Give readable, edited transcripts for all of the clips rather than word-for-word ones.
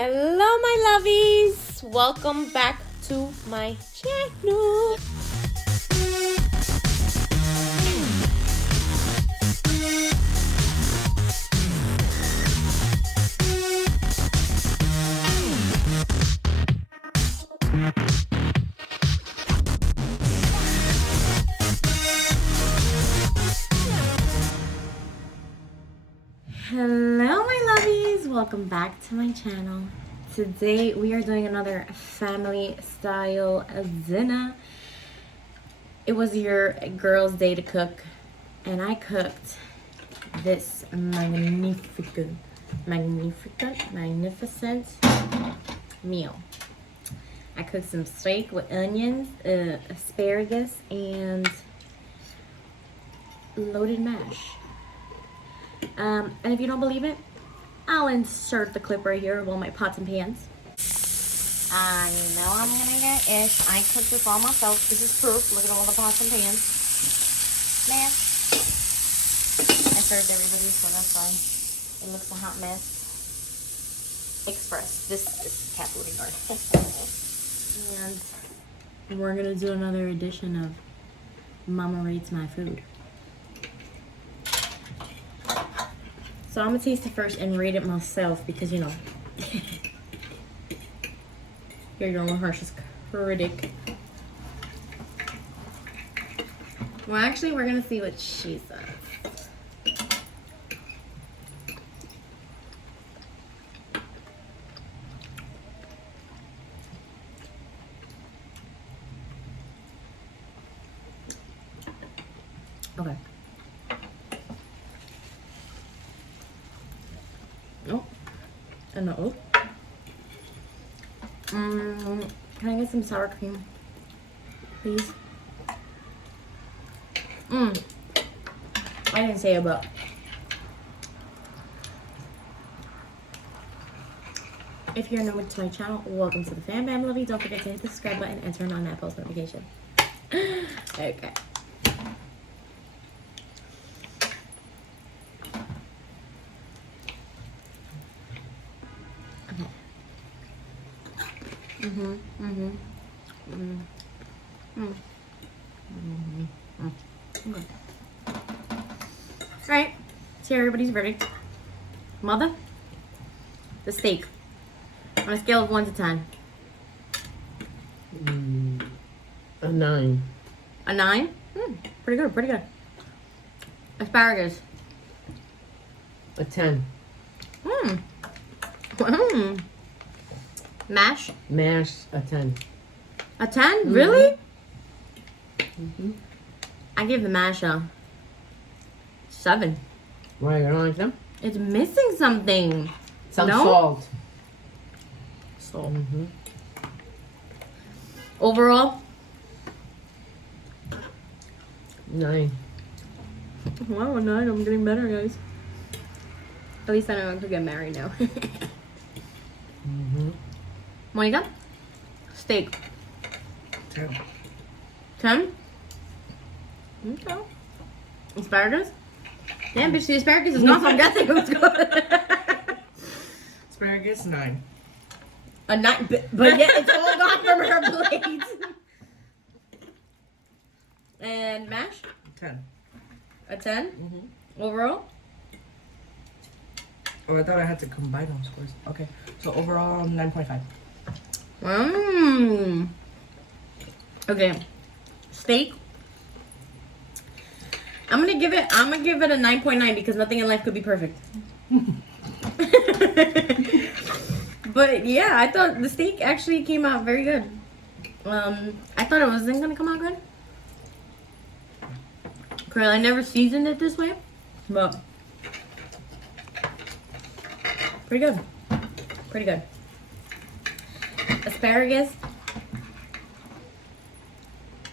Hello, my lovies. Welcome back to my channel. Hello, my lovies. Welcome back to my channel. Today we are doing another family style dinner. It was your girl's day to cook, and I cooked this magnificent meal. I cooked some steak with onions, asparagus, and loaded mash. And if you don't believe it, I'll insert the clip right here of all my pots and pans. I know I'm gonna get ish. I cooked this all myself. This is proof. Look at all the pots and pans. Man, I served everybody, so that's why it looks a hot mess. Express. This is cat food yard. And we're gonna do another edition of Mama Rates My Food. So I'm gonna taste it first and rate it myself because, you know, you're your own harshest critic. Well, actually, we're gonna see what she says. Okay. Oh, and the oat. Can I get some sour cream, please? I didn't say it, but if you're new to my channel, welcome to the fam lovey. Don't forget to hit the subscribe button and turn on that post notification. Okay. Okay. Alright, so everybody's verdict. Mother, the steak, on a scale of 1 to 10. A 9. A 9? Pretty good, pretty good. Asparagus. A 10. Mash? Mash, a 10. A 10? Really? I give the mash a 7. Why, you don't like them? It's missing something. Some No? salt. Salt. Overall? 9. Wow, a 9. I'm getting better, guys. At least I know I'm to get married now. Monica? Steak. 10. 10? Okay. Asparagus? Damn, bitch, the asparagus is not so I'm guessing it was good. Asparagus, 9. A 9, but yeah, it's all gone from her plate. And mash? 10. A 10? Overall? Oh, I thought I had to combine those scores. Okay, so overall 9.5. Okay. Steak. I'm gonna give it a 9.9 because nothing in life could be perfect. But yeah, I thought the steak actually came out very good. I thought it wasn't gonna come out good. Cause I never seasoned it this way, but pretty good. Pretty good. Asparagus.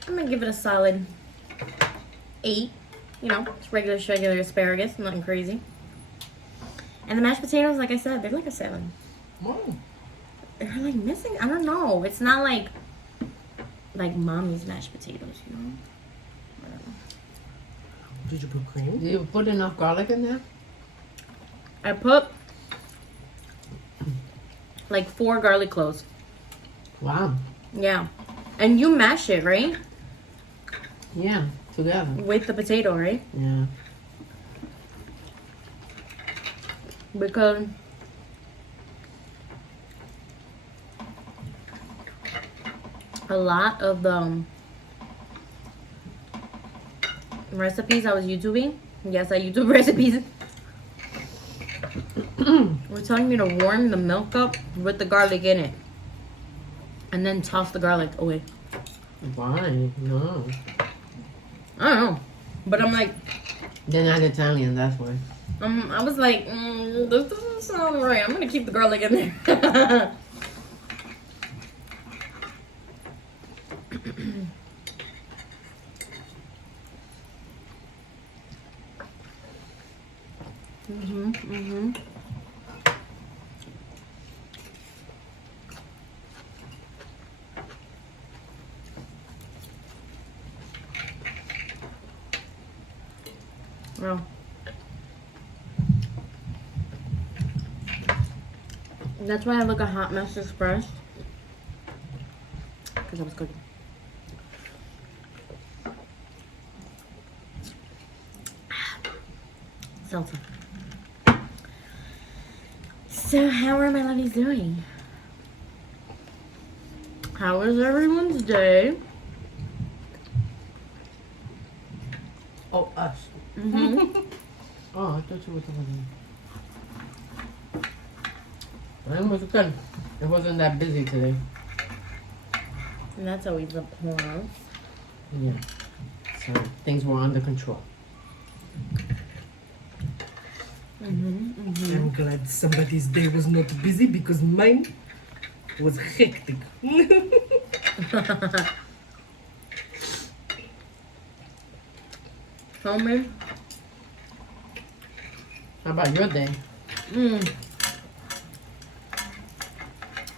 I'm gonna give it a solid 8. You know, it's regular asparagus, nothing crazy. And the mashed potatoes, like I said, they're like a 7. Whoa. They're like missing. I don't know. It's not like mommy's mashed potatoes, you know. I don't know. Did you put cream? Did you put enough garlic in there? I put like 4 garlic cloves. Wow. Yeah. And you mash it, right? Yeah, together. With the potato, right? Yeah. Because a lot of the recipes I was YouTubing, yes, I YouTube recipes, were telling me to warm the milk up with the garlic in it. And then toss the garlic away. Why? No. I don't know. But I'm like, They're not Italian, that's why. I was like, this doesn't sound right. I'm gonna keep the garlic in there. Well, that's why I look a hot mess express. Because I was cooking. Salsa. So how are my lovies doing? How was everyone's day? Oh, us. Oh, I thought you were talking. Mine was good. It wasn't that busy today. And that's always the point. Yeah. So things were under control. I'm glad somebody's day was not busy because mine was hectic. Homemade? How about your day?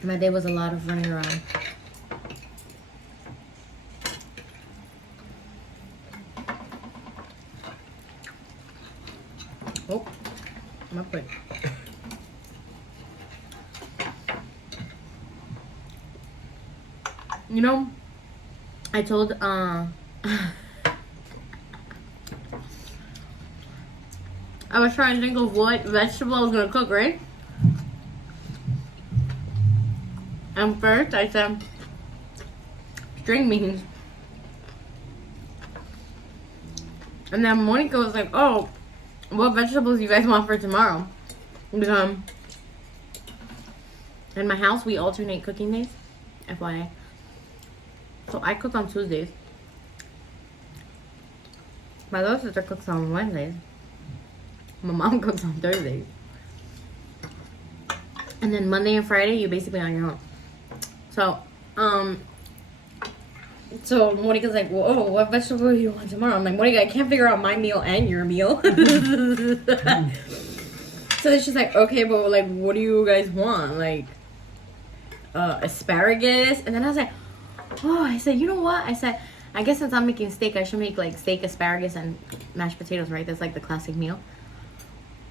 My day was a lot of running around. Oh, my foot. You know, I told I was trying to think of what vegetable I was gonna cook, right? And first I said string beans. And then Monica was like, oh, what vegetables do you guys want for tomorrow? Because in my house we alternate cooking days, FYI. So I cook on Tuesdays. My little sister cooks on Wednesdays. My mom cooks on Thursdays. And then Monday and Friday, you're basically on your own. So Monica's like, well, oh, what vegetable do you want tomorrow? I'm like, Monica, I can't figure out my meal and your meal. So then she's like, okay, but like, what do you guys want? Like, asparagus? And then I was like, oh, I said, you know what? I said, I guess since I'm making steak, I should make like steak, asparagus, and mashed potatoes, right? That's like the classic meal.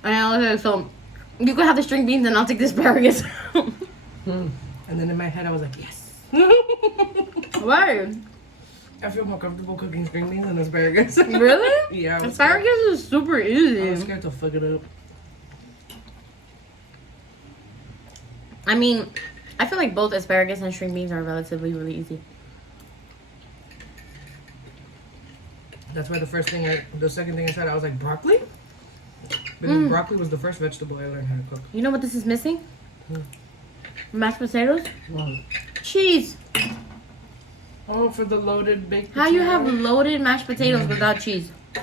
And I was like, so you can have the string beans and I'll take the asparagus. And then in my head I was like, yes. Why? I feel more comfortable cooking string beans than asparagus. Really? Yeah. Asparagus is super I easy. was scared to fuck it up. I mean, I feel like both asparagus and string beans are relatively really easy. That's why the second thing I said, I was like, broccoli? Because broccoli was the first vegetable I learned how to cook. You know what this is missing? Mashed potatoes? Wow. Cheese. Oh, for the loaded baked How you have potato? loaded mashed potatoes without cheese? I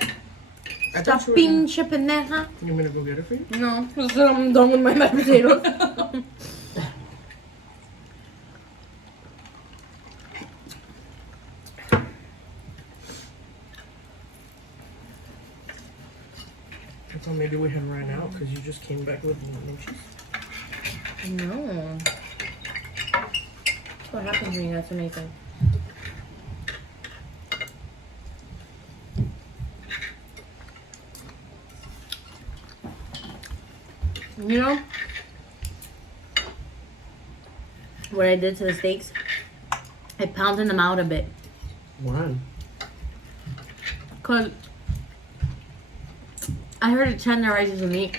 thought Stop you were bean gonna- chip in there, huh? You want me to go get it for you? No, because I'm done with my mashed potatoes. I thought maybe we had ran out because you just came back with no cheese. No. That's what happens when you got so many things. You know, what I did to the steaks, I pounded them out a bit. Why? Cause I heard it tenderizes the meat.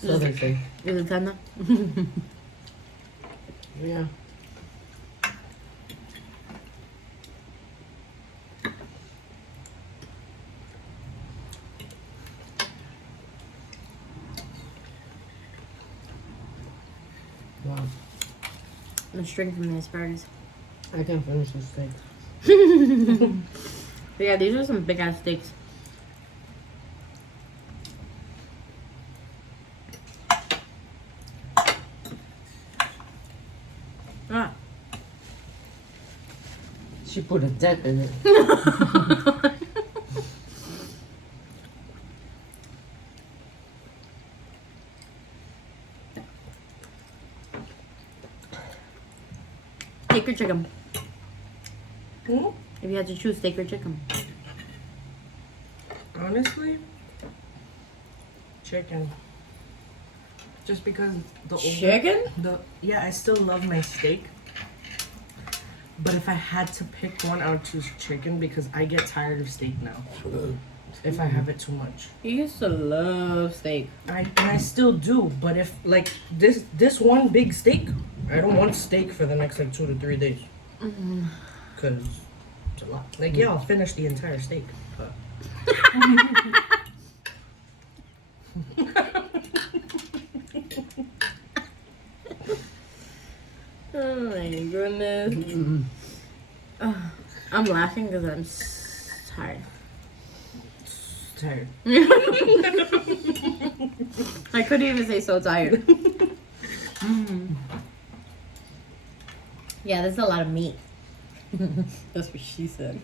So they say. Is it tender? Yeah. Wow. Let's drink from the asparagus. I can finish the steak. But yeah, these are some big ass steaks. Ah. She put a dent in it. Steak or chicken? Hmm? If you had to choose steak or chicken. Honestly, chicken. Just because Chicken? Yeah, I still love my steak. But if I had to pick one, I would choose chicken because I get tired of steak now. If I have it too much. You used to love steak. I still do, but if like this one big steak, I don't want steak for the next like 2 to 3 days. Cause it's a lot. Like yeah, I'll finish the entire steak. But Oh my goodness. I'm laughing because I'm tired. tired. I couldn't even say so tired. Yeah, there's a lot of meat. That's what she said.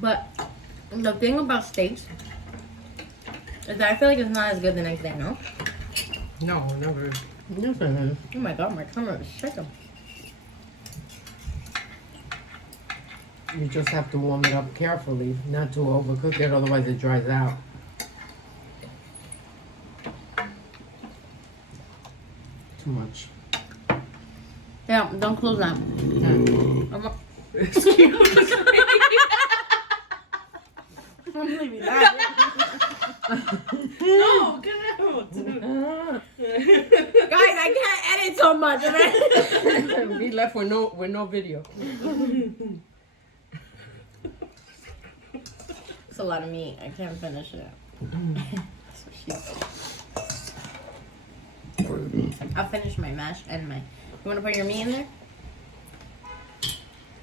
But the thing about steaks is that I feel like it's not as good the next day, no? No, never. Yes, it is. Oh my god, my camera is shaking. You just have to warm it up carefully, not to overcook it, otherwise it dries out. Too much. Yeah, don't close that. Excuse me. I'm leaving that. No, get out. Guys, I can't edit so much, man. We left with no video. It's a lot of meat. I can't finish it. That's what she said. I'll finish my mash and my... You want to put your meat in there?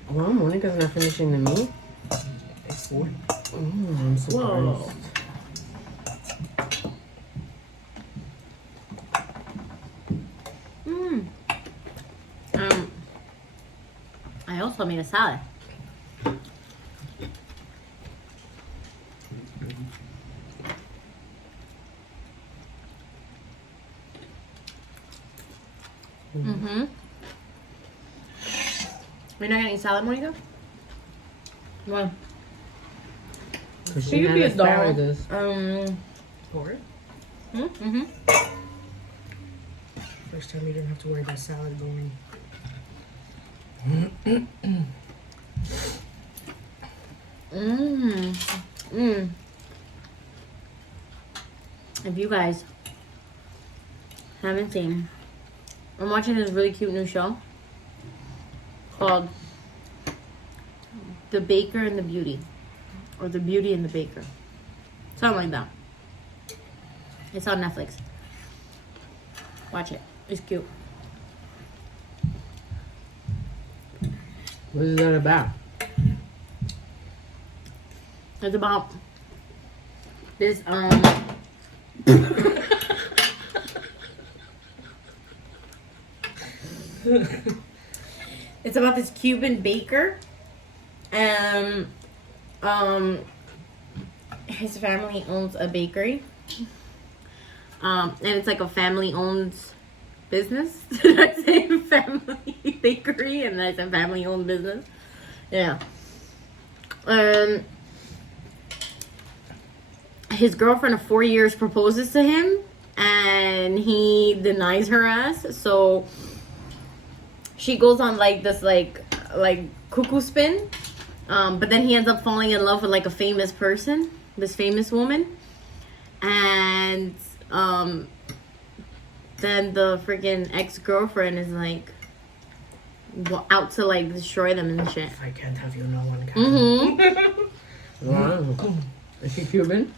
Well, Monica's not finishing the meat. I'm surprised. Whoa. I also made a salad. You're not gonna eat salad, Monica? Well, Because so she you had be a dog. asparagus. Pork? First time you didn't have to worry about salad going. If you guys haven't seen, I'm watching this really cute new show called The Baker and the Beauty, or The Beauty and the Baker, something like that. It's on Netflix. Watch it. It's cute. What is that about? It's about this it's about this Cuban baker, and his family owns a bakery, and it's like a family-owned business. Did I say family? bakery, and that's a family-owned business. Yeah. His girlfriend of 4 years proposes to him, and he denies her ass. So she goes on like this like cuckoo spin, but then he ends up falling in love with like a famous person, this famous woman, and then the freaking ex-girlfriend is like out to like destroy them and shit. If I can't have you, no one can. Mm-hmm. Wow. Is she Cuban?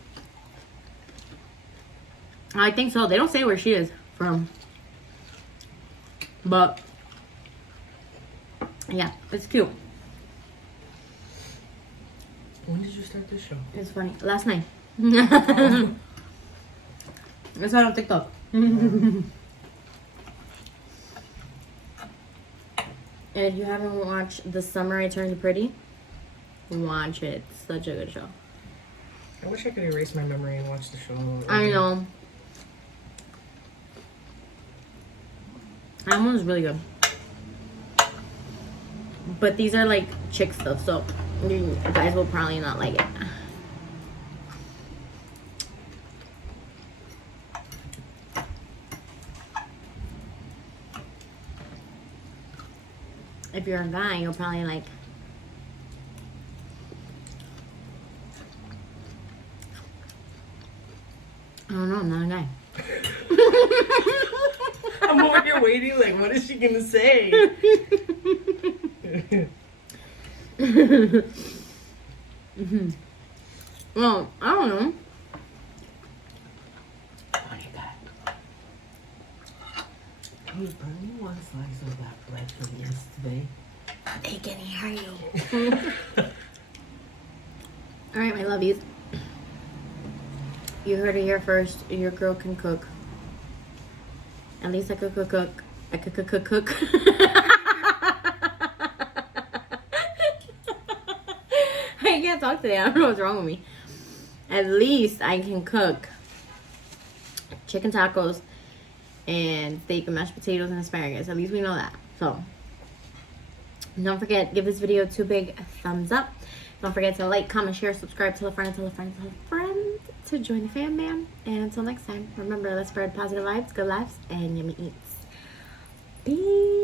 I think so. They don't say where she is from, but yeah, it's cute. When did you start this show? It's funny. Last night. It's on TikTok. And if you haven't watched The Summer I Turned Pretty, watch it. It's such a good show. I wish I could erase my memory and watch the show. I know. That one was really good. But these are like chick stuff, so you guys will probably not like it. If you're a guy, you'll probably like. I don't know, I'm not a guy. I'm over here waiting, like, what is she gonna say? Well, I don't know. Hey, bring me one slice of that bread from yesterday. Hey, can I hear you? Alright, my lovies. You heard it here first. Your girl can cook. At least I could cook. I could cook. I can't talk today. I don't know what's wrong with me. At least I can cook chicken tacos and steak and mashed potatoes and asparagus. At least we know that. So don't forget, give this video 2 big thumbs up. Don't forget to like, comment, share, subscribe, tell a friend, tell a friend, tell a friend to join the fam, man. And until next time, remember, let's spread positive vibes, good laughs, and yummy eats. Peace.